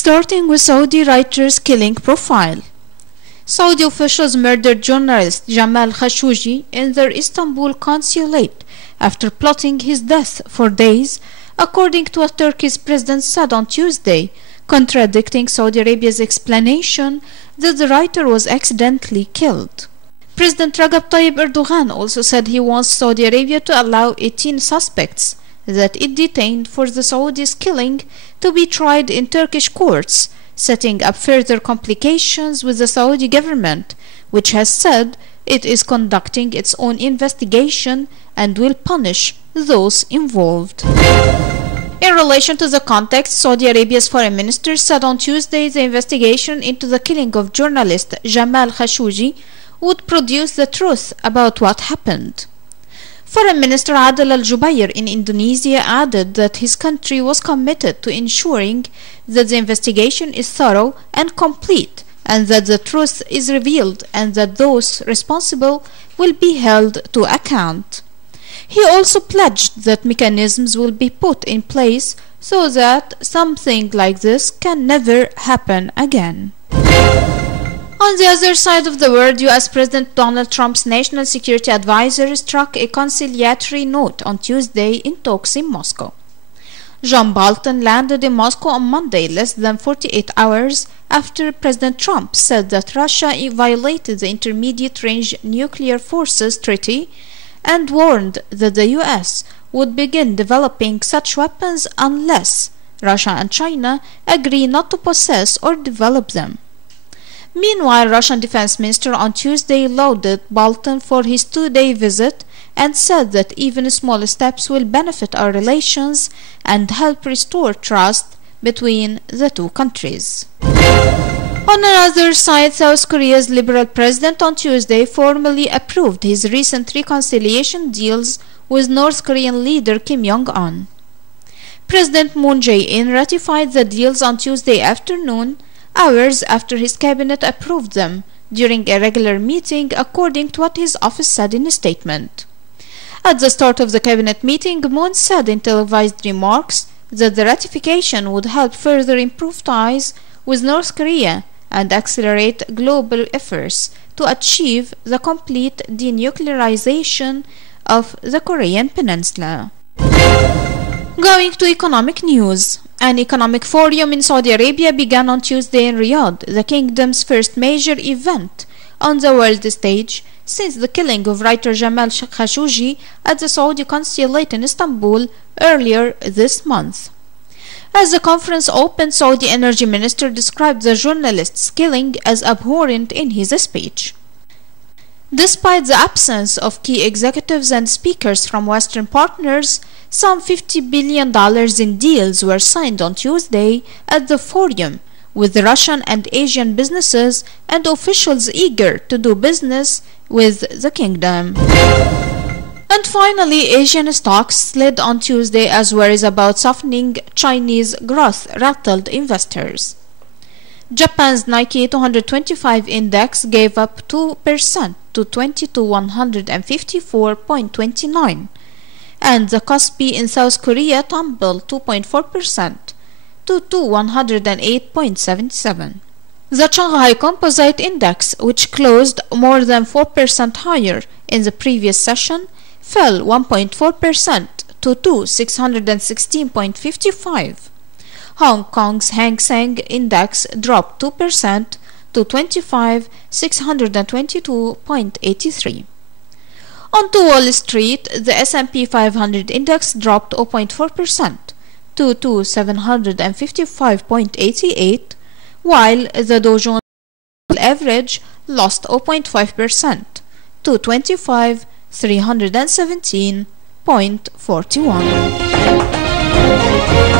Starting with Saudi writer's killing profile. Saudi officials murdered journalist Jamal Khashoggi in their Istanbul consulate after plotting his death for days, according to what Turkey's president said on Tuesday, contradicting Saudi Arabia's explanation that the writer was accidentally killed. President Recep Tayyip Erdogan also said he wants Saudi Arabia to allow 18 suspects that it detained for the Saudis' killing to be tried in Turkish courts, setting up further complications with the Saudi government, which has said it is conducting its own investigation and will punish those involved. In relation to the context, Saudi Arabia's foreign minister said on Tuesday the investigation into the killing of journalist Jamal Khashoggi would produce the truth about what happened. Foreign Minister Adel Al-Jubair in Indonesia added that his country was committed to ensuring that the investigation is thorough and complete, and that the truth is revealed and that those responsible will be held to account. He also pledged that mechanisms will be put in place so that something like this can never happen again. On the other side of the world, U.S. President Donald Trump's national security advisor struck a conciliatory note on Tuesday in talks in Moscow. John Bolton landed in Moscow on Monday, less than 48 hours after President Trump said that Russia violated the Intermediate-Range Nuclear Forces Treaty and warned that the U.S. would begin developing such weapons unless Russia and China agree not to possess or develop them. Meanwhile, Russian Defense Minister on Tuesday lauded Bolton for his two-day visit and said that even small steps will benefit our relations and help restore trust between the two countries. On another side, South Korea's liberal president on Tuesday formally approved his recent reconciliation deals with North Korean leader Kim Jong-un. President Moon Jae-in ratified the deals on Tuesday afternoon, hours after his cabinet approved them during a regular meeting, according to what his office said in a statement. At the start of the cabinet meeting, Moon said in televised remarks that the ratification would help further improve ties with North Korea and accelerate global efforts to achieve the complete denuclearization of the Korean Peninsula. Going to economic news. An economic forum in Saudi Arabia began on Tuesday in Riyadh, the kingdom's first major event on the world stage since the killing of writer Jamal Khashoggi at the Saudi consulate in Istanbul earlier this month. As the conference opened, Saudi Energy Minister described the journalist's killing as abhorrent in his speech. Despite the absence of key executives and speakers from Western partners, some $50 billion in deals were signed on Tuesday at the forum, with Russian and Asian businesses and officials eager to do business with the kingdom. And finally, Asian stocks slid on Tuesday as worries about softening Chinese growth rattled investors. Japan's Nikkei 225 index gave up 2% to 22,154.29, and the Kospi in South Korea tumbled 2.4% to 108.77. The Shanghai Composite Index, which closed more than 4% higher in the previous session, fell 1.4% to 616.55. Hong Kong's Hang Seng Index dropped 2% to 25,622.83. On to Wall Street, the S&P 500 index dropped 0.4% to 2,755.88, while the Dow Jones average lost 0.5% to 25,317.41.